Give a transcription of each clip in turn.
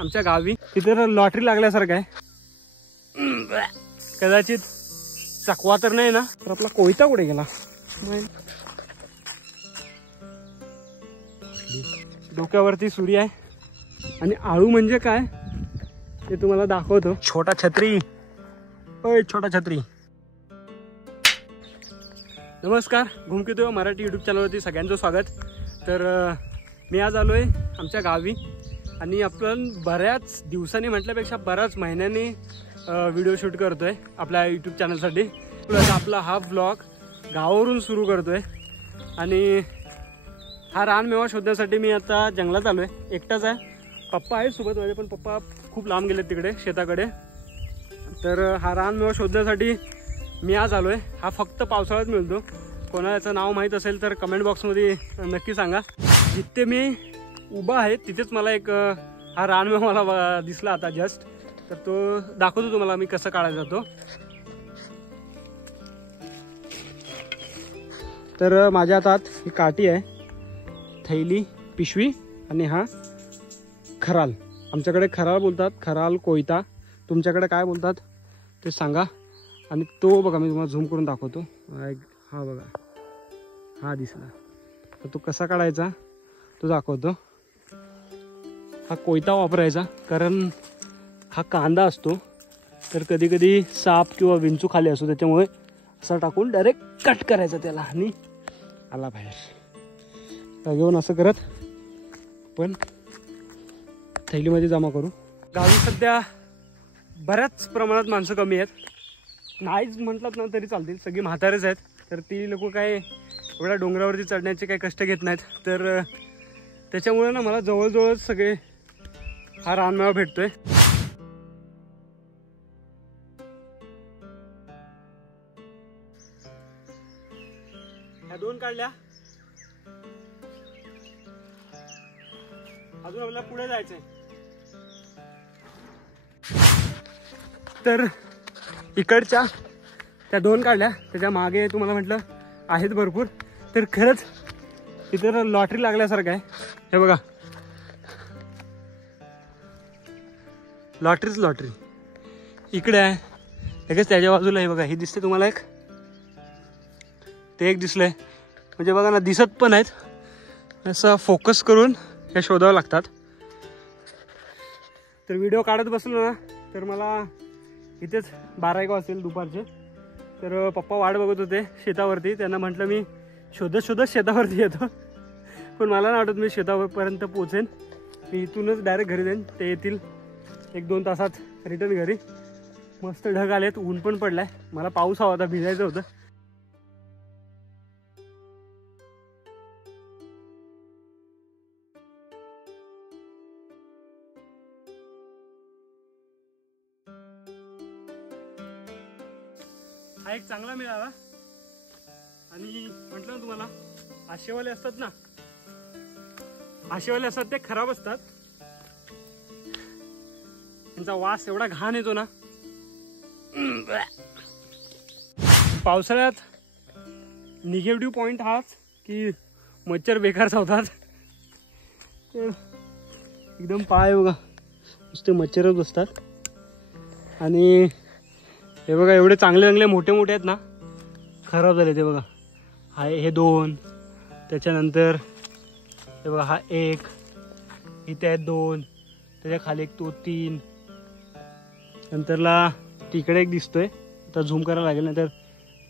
आमच्या गावी, तिथे लॉटरी लागल्यासारखं आहे. कदाचित चकवा तर नाही ना. तर आपला कोयता कुठे गेला? डोक्यावरती सूर्य आहे आणि आळू म्हणजे काय ते तुम्हाला दाखवतो. छोटा छत्री, ओय छोटा छत्री. नमस्कार, घुमकीतो मराठी यूट्यूब चॅनलवरती सगळ्यांचं स्वागत. तर मी आज आलोय आमच्या गावी आणि आपण बऱ्याच दिवसांनी म्हटल्यापेक्षा बऱ्याच महिन्यांनी व्हिडिओ शूट करतोय आपल्या यूट्यूब चॅनलसाठी. प्लस आपला हा व्लॉग गावावरून सुरू करतोय आणि हा रानमेवा शोधण्यासाठी मी आता जंगलात आलोय. एकटाच आहे, पप्पा आहे सोबत माझे, पण पप्पा खूप लांब गेलेत तिकडे शेताकडे. तर हा रानमेवा शोधण्यासाठी मी आज आलोय. हा फक्त पावसाळ्यात मिळतो. कोणाचं नाव माहीत असेल तर कमेंट बॉक्समध्ये नक्की सांगा. जिथे मी उभा आहे तिथेच मला एक हा रानमेवा मला दिसला आता जस्ट. तर तो दाखवतो तुम्हाला मी कसं काढायचा तो. तर माझ्या हातात ही काठी आहे, थैली, पिशवी आणि हा खराल. आमच्याकडे खराल बोलतात, खराल, कोयता. तुमच्याकडे काय बोलतात ते सांगा. आणि तो बघा मी तुम्हाला झूम करून दाखवतो. हा बघा, हा दिसला. तर तो कसा काढायचा तो दाखवतो. हा कोयता वापरायचा कारण हा कांदा असतो, तर कधी कधी साप किंवा विंचू खाली असतो, त्याच्यामुळे असा टाकून डायरेक्ट कट करायचा त्याला आणि आला बाहेर. घेऊन असं करत पण थैलीमध्ये जमा करू. गावी सध्या बऱ्याच प्रमाणात माणसं कमी आहेत. नाहीच म्हटलात ना तरी चालतील, सगळी म्हातारेच आहेत. तर ती लोक काय एवढ्या डोंगरावरती चढण्याचे काही कष्ट घेत नाहीत. तर त्याच्यामुळे ना मला जवळजवळ सगळे हा रानमेवा भेटतोय. ह्या दोन काढल्या, अजून आपल्याला पुढे जायचंय. तर इकडच्या त्या दोन काढल्या, त्याच्या मागे तुम्हाला म्हटलं आहेत भरपूर. तर खरंच इथे लॉटरी लागल्यासारखं आहे. हे बघा, लॉटरीच लॉटरी इकडे आहे. लगेच त्याच्या बाजूला हे बघा, हे दिसते तुम्हाला एक, ते एक दिसलंय. म्हणजे बघा ना, दिसत पण आहेत. असं फोकस करून हे शोधावं लागतात. तर व्हिडिओ काढत बसलो ना तर मला इथेच 12-1 वाजतील दुपारचे. तर पप्पा वाट बघत होते शेतावरती. त्यांना म्हटलं मी शोधत शोधत शेतावरती येतो, पण मला नाही वाटत मी शेतावरपर्यंत पोहोचेन. मी इथूनच डायरेक्ट घरी जाईन. ते येतील 1-2 तासात रिटर्न घरी. मस्त ढग आलेत, ऊन पण पडलाय. मला पाऊस हवा होता, भिजायचं होतं. हा एक चांगला मिळाला. आणि म्हटलं ना तुम्हाला, आशेवाले असतात ना, आशेवाले असतात ते खराब असतात. त्यांचा वास एवढा घाण येतो ना. पावसाळ्यात निगेटिव्ह पॉइंट हाच की मच्छर बेकार चावतात. एकदम पाय बघा, नुसते मच्छरच बसतात. आणि हे बघा, एवढे चांगले चांगले मोठे मोठे आहेत ना, खराब झाले. ते बघा, हा हे 2, त्याच्यानंतर हे बघा हा 1, इथे आहेत 2, त्याच्या खाली एक, तो 3, नंतरला तिकडे एक दिसतोय. तर झूम करायला लागेल, नाहीतर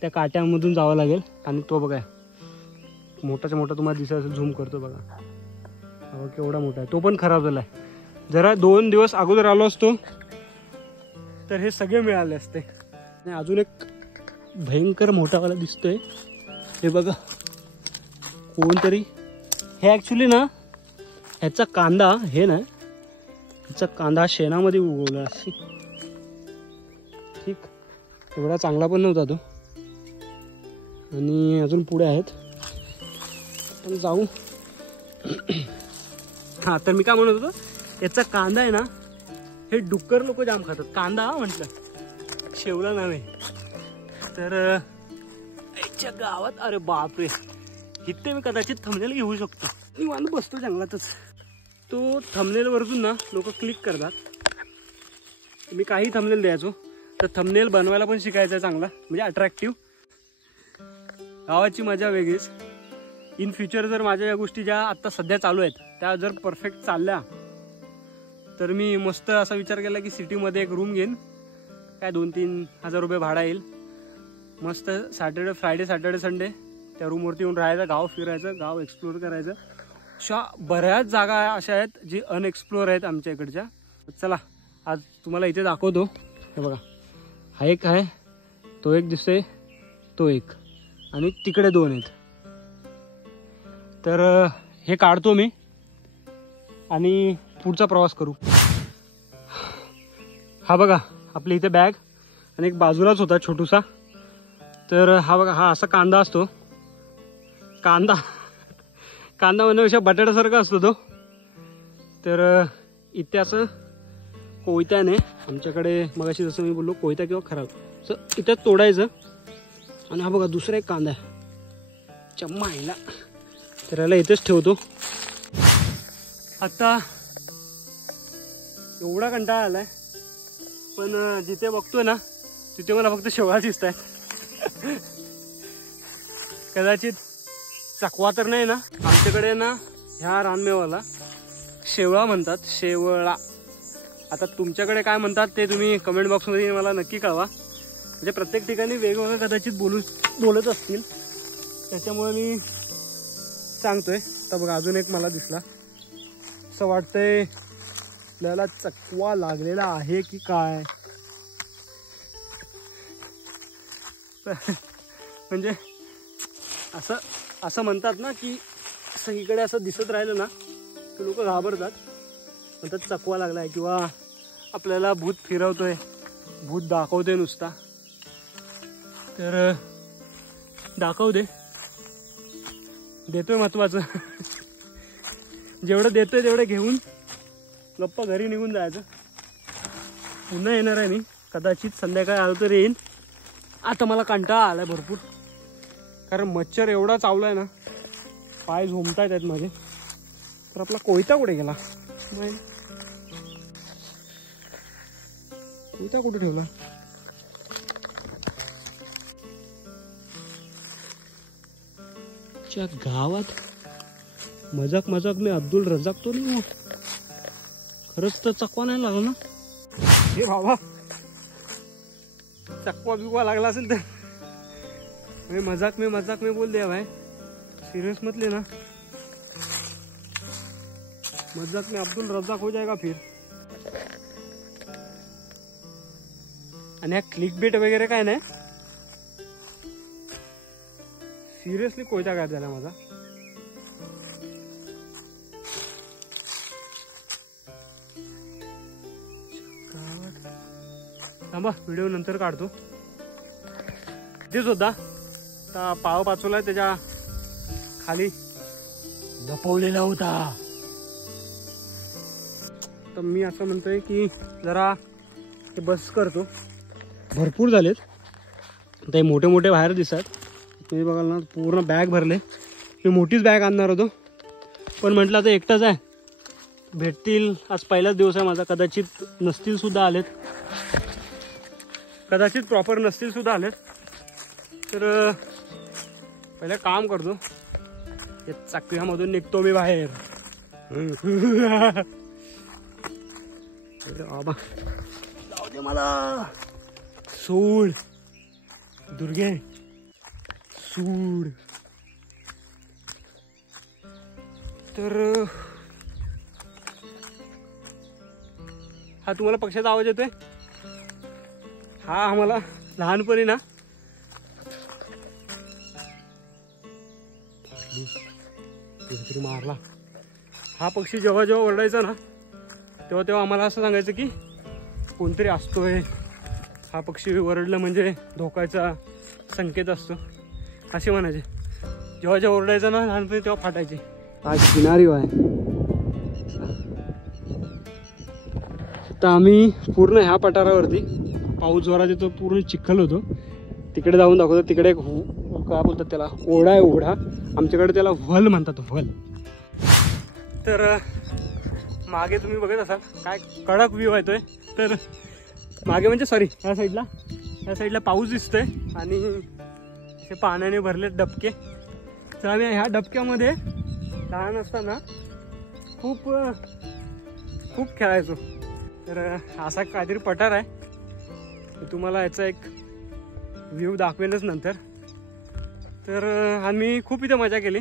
त्या काट्यामधून जावं लागेल. आणि तो बघा मोठाच्या मोठा तुम्हाला दिसत असेल, झूम करतो बघा, केवढा मोठा आहे. तो पण खराब झालाय. जरा 2 दिवस अगोदर आलो असतो तर हे सगळे मिळाले असते. आणि अजून एक भयंकर मोठावाला दिसतोय, हे बघा कोणतरी. हे ॲक्च्युली ना, ह्याचा कांदा, हे ना, ह्याचा कांदा शेणामध्ये उगवला अशी. ठीक, एवढा चांगला पण नव्हता तो. आणि अजून पुढे आहेत, पण जाऊ. हा, तर मी काय म्हणत होतो, याचा कांदा आहे ना, हे डुक्कर लोक जाम खातात. कांदा म्हटलं, शेवला नव्हे. तर याच्या गावात, अरे बापरे, इथे मी कदाचित थंबनेल घेऊ शकतो. निवांत बसतो जंगलातच. तो थंबनेलवरून ना लोक क्लिक करतात. मी काही थंबनेल द्यायचो, तर थंबनेल बनवायला पण शिकायचं आहे चांगला, म्हणजे अट्रॅक्टिव्ह. गावाची मजा वेगळीच. इन फ्युचर जर माझ्या या गोष्टी ज्या आत्ता सध्या चालू आहेत त्या जर परफेक्ट चालल्या, तर मी मस्त असा विचार केला की सिटीमध्ये एक रूम घेईन. काय 2-3 हजार रुपये भाडा येईल. मस्त फ्रायडे सॅटर्डे संडे त्या रूमवरती येऊन राहायचं, गाव फिरायचं, गाव एक्सप्लोअर करायचं. अशा बऱ्याच जागा अशा आहेत जी अनएक्सप्लोअर आहेत आमच्या इकडच्या. चला आज तुम्हाला इथे दाखवतो. हे बघा, हा एक आहे, तो एक दिसतोय, तो एक, आणि तिकडे 2 आहेत. तर हे काढतो मी आणि पुढचा प्रवास करू. हा बघा आपली इथे बॅग, आणि एक बाजूलाच होता छोटूसा. तर हा बघा, हा असा कांदा असतो. कांदा म्हणण्यापेक्षा बटाट्यासारखा असतो तो. तर इथे असं कोयत्याने, आमच्याकडे मगाशी जसं मी बोललो कोयता किंवा खराब, असं इथे तोडायचं. आणि हा बघा दुसरा एक कांदा आहे, चम्माईला. तर याला इथेच ठेवतो. आता एवढा कंटाळा आलाय, पण जिथे बघतोय ना तिथे मला फक्त शेवळा दिसत आहेत. कदाचित चकवा तर नाही ना. आमच्याकडे ना ह्या रानमेवाला शेवळा म्हणतात, शेवळा. आता तुमच्याकडे काय म्हणतात ते तुम्ही कमेंट बॉक्समध्ये मला नक्की कळवा. म्हणजे प्रत्येक ठिकाणी वेगवेगळं कदाचित बोलत असतील, त्याच्यामुळे मी सांगतोय. तर बघा अजून एक मला दिसला. असं वाटतंय आपल्याला चकवा लागलेला आहे की काय. म्हणजे असं म्हणतात ना की सगळीकडे असं दिसत राहिलं ना की लोक घाबरतात, म्हणतात चकवा लागलाय किंवा आपल्याला भूत फिरवतोय, भूत दाखवतोय नुसता. तर दाखवू दे, देतोय महत्वाचं. जेवढं देतोय तेवढं घेऊन गप्पा घरी निघून जायचं. पुन्हा येणार आहे मी, कदाचित संध्याकाळी आलो तर येईन. आता मला कंटाळा आलाय भरपूर, कारण मच्छर एवढा चावलाय ना, पाय झोमतायत आहेत माझे. तर आपला कोयता कुठे गेला? कोयता कुठे ठेवला? गावात मजाक मी अब्दुल रजाक तो नाही. खरंच तर चकवा नाही लागला ना. हे बाबा, चकवा बिकवा लागला असेल तर मैं मजाक में बोल दिया भाई. सीरियस मत लेना, मजाक में अब्दुल रजाक हो जाएगा फिर. आणि हा क्लिक बेट वगैरे काय नाही, सिरियसली कोयता काय झाला माझा. थांबा, व्हिडिओ नंतर काढतो. तेच होता पाव पाचवला, त्याच्या खाली लपवलेला होता. तर मी असं म्हणतोय की जरा ते बस करतो. भरपूर झालेत, ते मोठे मोठे बाहेर दिसतात. तुम्ही बघाल ना, पूर्ण बॅग भरले. मी मोठीच बॅग आणणार होतो, पण म्हटलं आता एकटाच आहे, भेटतील. आज पहिलाच दिवस आहे माझा, कदाचित नसतील सुद्धा आलेत, कदाचित प्रॉपर नसतील सुद्धा आलेत. तर पहिलं काम करतो, या चाकव्यामधून निघतो मी बाहेर. बाबा जाऊ दे मला, सूड दुर्गे सूड. तर हा तुम्हाला पक्ष्याचा आवाज येतोय? हा आम्हाला लहानपणी ना कुठेतरी मारला. हा पक्षी जेव्हा जेव्हा ओरडायचा ना, तेव्हा आम्हाला असं सांगायचं की कोणतरी असतोय. हा पक्षी ओरडलं म्हणजे धोक्याचा संकेत असतो असे म्हणायचे. जेव्हा जेव्हा ओरडायचा ना लहानपणी तेव्हा फाटायचे. आज किनारी आहे. तर आम्ही पूर्ण ह्या पठारावरती, पाऊस जोरात येतो, पूर्ण चिखल होतो. तिकडे जाऊन दाखवतो. तिकडे एक काय बोलतात त्याला, ओढा आहे. ओढा आमच्याकडे त्याला व्हल म्हणतात, व्हल. तर मागे तुम्ही बघत असाल काय कडक व्ह्यू येतोय. तर मागे म्हणजे सॉरी या साईडला पाऊस दिसतोय आणि हे पाण्याने भरले डबके. तर आम्ही ह्या डबक्यामध्ये लहान असताना खूप खूप खेळायचो. तर असा काहीतरी पठार आहे, तुम्हाला याचा एक व्ह्यू दाखवेनच नंतर. तर आम्ही खूप इथे मजा केली,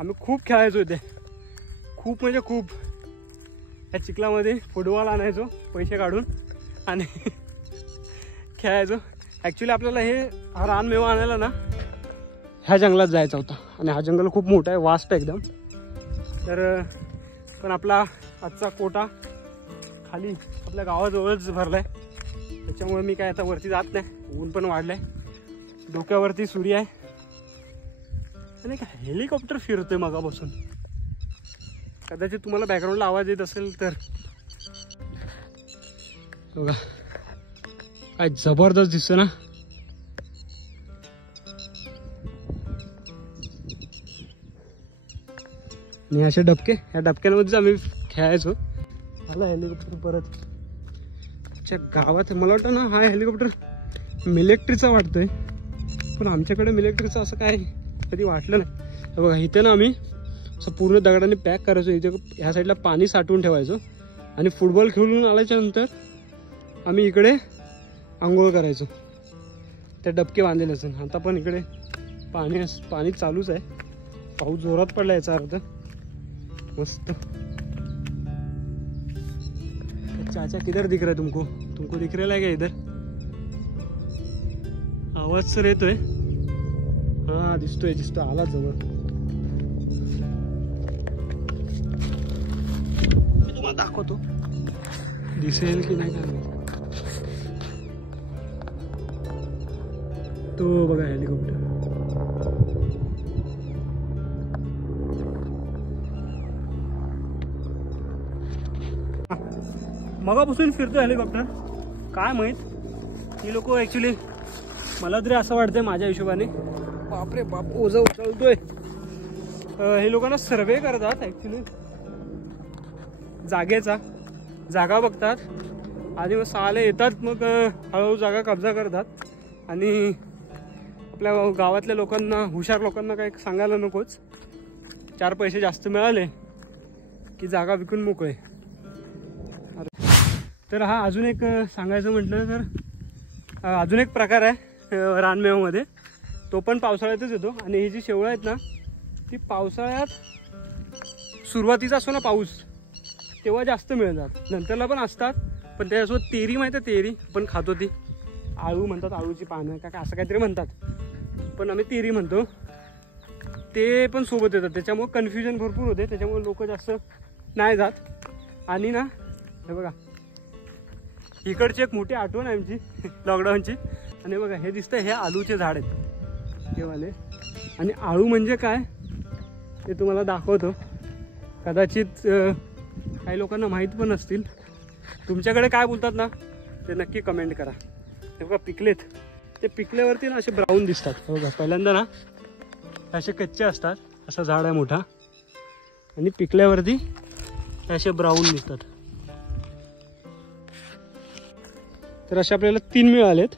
आम्ही खूप खेळायचो इथे, खूप म्हणजे खूप. या चिखलामध्ये फुटबॉल आणायचो पैसे काढून आणि खेळायचो. ॲक्च्युली आपल्याला हा रानमेवा आणायला ना ह्या जंगलात जायचा होता आणि हा जंगल खूप मोठा आहे, वास्ट आहे एकदम. तर पण आपला आजचा कोटा खाली आपल्या गावाजवळच भरला आहे, त्याच्यामुळे मी काय आता वरती जात नाही. ऊन पण वाढलं आहे, डोक्यावरती सूर्य आहे आणि एक हेलिकॉप्टर फिरतोय मगापासून. कदाचित तुम्हाला बॅकग्राऊंडला आवाज येत असेल तर बघा काय जबरदस्त दिसतं ना. आणि असे डबके, या डबक्यांमध्येच आम्ही खेळायचो. आला हेलिकॉप्टर परत आमच्या गावात. मला वाटतं ना हा हेलिकॉप्टर मिलिटरीचा वाटतोय, पण आमच्याकडे मिलिटरीचा असं काय कधी वाटलं नाही. बघा इथे ना आम्ही असं पूर्ण दगडाने पॅक करायचो. इथे ह्या साईडला पाणी साठवून ठेवायचो आणि फुटबॉल खेळून आल्याच्या नंतर आम्ही इकडे आंघोळ करायचो. त्या डबके बांधलेले असून आता पण इकडे पाणी चालूच आहे. पाऊस जोरात पडला याचा अर्थ. मस्त. चाचा किधर दिख रहा है तुमको? तुमको दिख रहा है क्या इधर? आवाज सर येतोय. हा दिसतोय आला जवळ. मी तुम्हाला दाखवतो दिसेल की नाही काय. तो बघा हेलिकॉप्टर. मगापासून फिरतो हेलिकॉप्टर, काय माहीत. ही लोक ॲक्च्युली मला तरी असं वाटतंय माझ्या हिशोबाने, बापरे बाप ओझं उचलतोय. हे लोकांना सर्वे करतात ॲक्च्युली जागा बघतात आणि मग साले येतात, मग हळूहळू जागा कब्जा करतात आणि आपल्या गावातल्या लोकांना, हुशार लोकांना काही सांगायला नकोच. 4 पैसे जास्त मिळाले की जागा विकून मोकळे. तर हा अजून एक सांगायचं म्हटलं तर अजून एक प्रकार आहे रानमेवामध्ये, तो पण पावसाळ्यातच येतो. आणि ही जी शेवळं आहेत ना ती पावसाळ्यात सुरुवातीचा असतो ना पाऊस तेव्हा जास्त मिळतात, नंतरला पण असतात. पण त्याच्यासोबत तेरी माहिती आहे, तेरी पण खातो, ती आळू म्हणतात, आळूची पानं का असं काहीतरी म्हणतात, पण आम्ही तेरी म्हणतो. ते पण सोबत येतात, त्याच्यामुळे कन्फ्युजन भरपूर होते, त्याच्यामुळे लोक जास्त नाही जात. आणि ना हे बघा इकडची एक मोठी आठवण आहे आमची लॉकडाऊनची. आणि बघा हे दिसतं, हे आलूचे झाड आहेत हे वाले. आणि आळू म्हणजे काय ते तुम्हाला दाखवतो. कदाचित काही लोकांना माहीत पण नसतील. तुमच्याकडे काय बोलतात ना ते नक्की कमेंट करा. हे बघा पिकलेत, ते पिकल्यावरती ना असे ब्राऊन दिसतात. हे बघा पहिल्यांदा ना असे कच्चे असतात, असा झाड आहे मोठा, आणि पिकल्यावरती असे ब्राऊन दिसतात. तर असे आपल्याला 3 मिळालेत.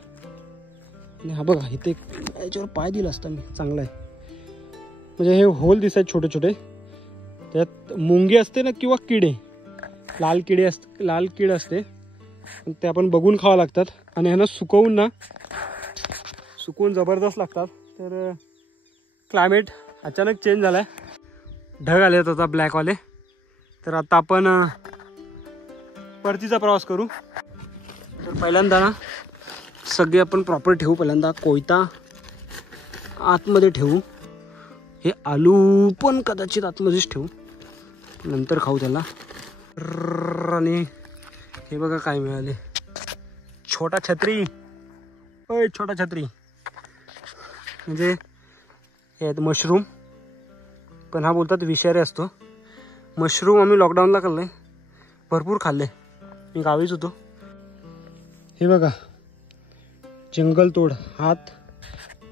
आणि हा बघा इथे याच्यावर पाय दिला असता मी, चांगला आहे. म्हणजे हे होल दिसतात छोटे छोटे, त्यात मुंगी असते ना किंवा किडे, लाल कीड असते, ते आपण बघून खावं लागतात. आणि ह्यांना सुकवून जबरदस्त लागतात. तर क्लायमेट अचानक चेंज झाला आहे, ढग आले होता ब्लॅकवाले. तर आता आपण परतीचा प्रवास करू. तर पहिल्यांदा ना सगळे आपण प्रॉपर ठेवू. पहिल्यांदा कोयता आतमध्ये ठेवू, हे आलू पण कदाचित आतमध्येच ठेवू, नंतर खाऊ त्याला. आणि हे बघा काय मिळाले, छोटा छत्री. ओय छोटा छत्री म्हणजे हे आहेत मशरूम, पण हा बोलतात विषारी असतो. मशरूम आम्ही लॉकडाऊनला खाल्ले, भरपूर खाल्ले, मी गावीच होतो. हे बघा जंगल तोड, हात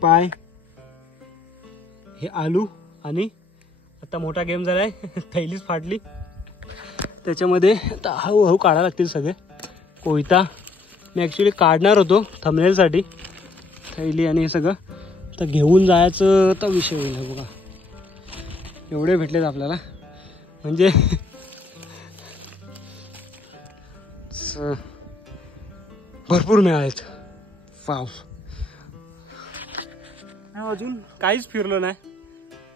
पाय, हे आलू. आणि आता मोठा गेम झालाय, थैलीच फाटली. त्याच्यामध्ये आता हळूहळू काढायला लागतील सगळे. कोयता मी ॲक्च्युली काढणार होतो थंबनेलसाठी, थैली आणि हे सगळं. तर घेऊन जायचं तर विषय होईल. बघा एवढे भेटलेत आपल्याला, म्हणजे भरपूर मिळालेत. वाव. अजून काहीच फिरलो नाही,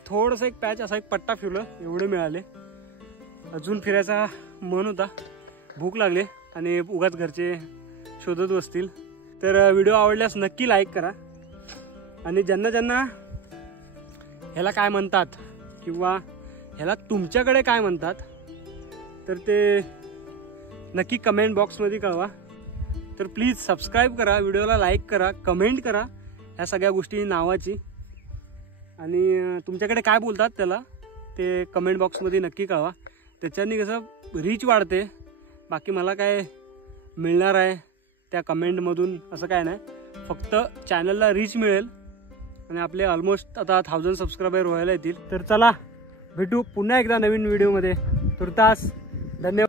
थोडंसं एक पॅच असा एक पट्टा फिरलो, एवढे मिळाले. अजून फिरायचा मन होता, भूक लागले आणि उगाच घरचे शोधत बसतील. तर व्हिडिओ आवडल्यास नक्की लाईक करा आणि ज्यांना ज्यांना ह्याला काय म्हणतात किंवा ह्याला तुमच्याकडे काय म्हणतात तर ते नक्की कमेंट बॉक्समध्ये कळवा. तर प्लीज सबस्क्राईब करा, व्हिडिओला लाईक करा, कमेंट करा ह्या सगळ्या गोष्टी नावाची. आणि तुमच्याकडे काय बोलतात त्याला ते कमेंट बॉक्समध्ये नक्की कळवा. त्याच्यानी कसं रीच वाढते. बाकी मला काय मिळणार आहे त्या कमेंटमधून असं काय नाही, फक्त चॅनलला रीच मिळेल आणि आपले ऑलमोस्ट आता 1000 सबस्क्रायबर व्हायला येतील. तर चला भेटू पुन्हा एकदा नवीन व्हिडिओमध्ये. तुर्तास धन्यवाद.